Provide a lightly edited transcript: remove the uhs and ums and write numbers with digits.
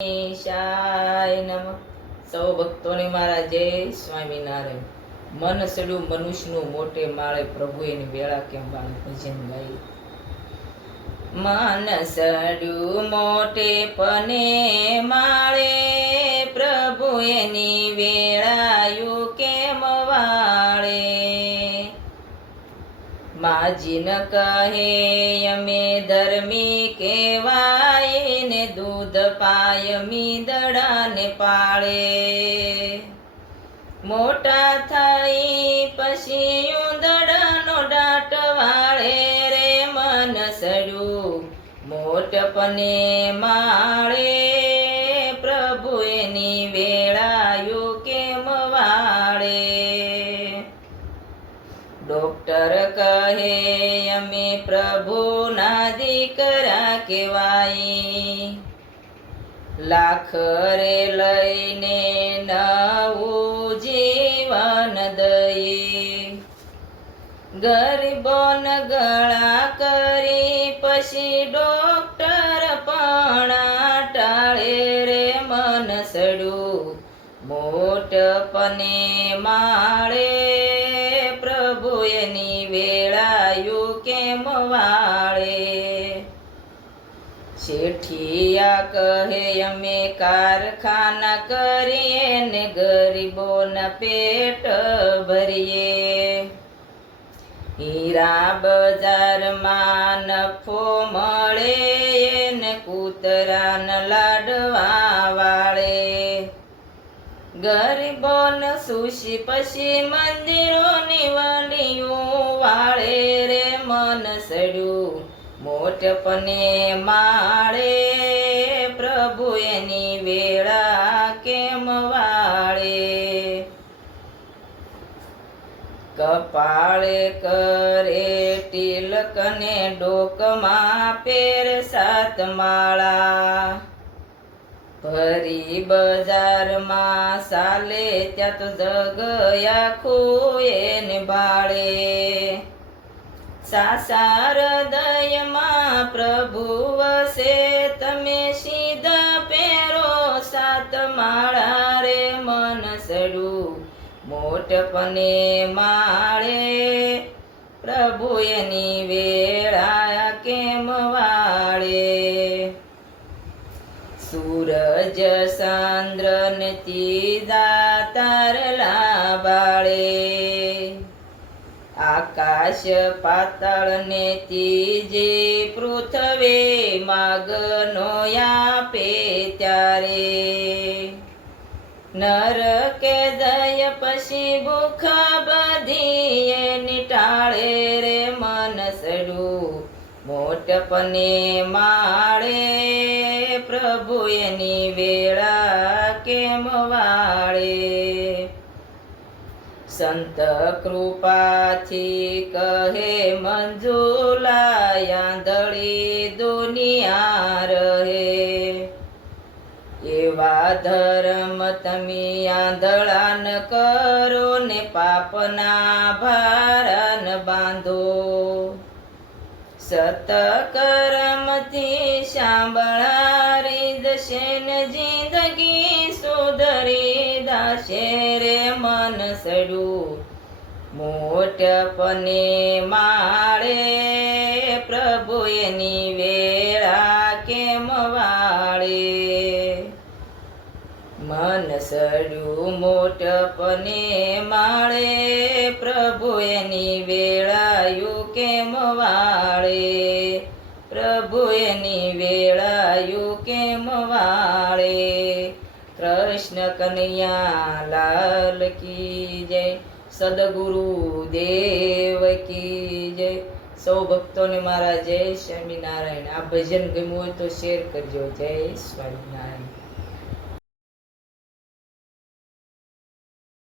શાય નમઃ. સૌ ભક્તોને મારા જય સ્વામિનારાયણ. મન સડ્યું મનુષ્યનું મોટે માળે, પ્રભુ એની વેળા કેમ વાળું ભજન ગાય. મન સડ્યું મોટે પને માળે, પ્રભુ એની વેળાયું કેમ વાળે. માજી ન કહે અમે ધર્મી કહેવાય ને, દૂધ પાય મીદડાને પાળે. મોટા થઈ પછી ઉંદડાનો દાંટ વાળે રે, મન સડ્યું મોટપને માળે, પ્રભુ એની વેળાયું કેમ વાળે. ડોક્ટર કહે અમે પ્રભુના દીકરા કહેવાય, લાખ રે લઈને નવું જીવન દઈએ. ગરીબોન ગળા કરી પછી ડોક્ટર પણ ટાળે રે, મન સડ્યું મોટપને માળે, પ્રભુ એની વેળાયું કેમ વાળે. શેઠિયા કહે અમે કારખાના કરીએ ને, ગરીબોના પેટ ભરીએ. હીરા બજારમાં નફો મળે ને, કૂતરાના લાડવા વાળે. ગરીબોન સુશી પછી મંદિરોની વલીયું વાળે રે, મન સડ્યું મોટપને માળે, પ્રભુ એની વેળા કેમ વાળે. કપાળે કરે તિલકને, ડોકમાં પેર સાત માળા. ભરી બજારમાં ચાલે ત્યાં તો જગ આખું એને ભાળે. સાસા હૃદયમાં પ્રભુ વસે, તમે સીધા પેરો સાત માળા રે, મન સડ્યું મોટપને માળે, પ્રભુ એની વેળા કેમ વાળે. સૂરજ ચંદ્ર ને ત્રીજા તારલા બાળે. આકાશ પાતાળ ને ત્રીજે પૃથ્વી માગનો આપે ત્યારે. નર કે દય પછી ભૂખા બધી એની ટાળે રે, મન સડ્યું મોટપને માળે, પ્રભુ એની વેળા કેમ વાળે. સંત કૃપાથી કહે મંજુલા, આંધળી દુનિયા રહે. એવા ધર્મ તમે આંધળા ન કરો ને, પાપના ભારણ બાંધો. સતકર્મથી સાંભળારી દશે ને, જિંદગી સુધરી દાશે રે, મન સડ્યું મોટપને માળે, પ્રભુ એની વેળા કેમ વાળે. મન સડ્યું મોટપને માળે, પ્રભુ એની વેળાયું કેમ વાળે, પ્રભુ એની વેળાયું કેમ વાળે. કૃષ્ણ કનૈયા લાલ કી જય, સદગુરુ દેવ કી જય. સૌ ભક્તોને મારા જય સ્વામિનારાયણ. આ ભજન ગમ્યું હોય તો શેર કરજો. જય સ્વામિનારાયણ.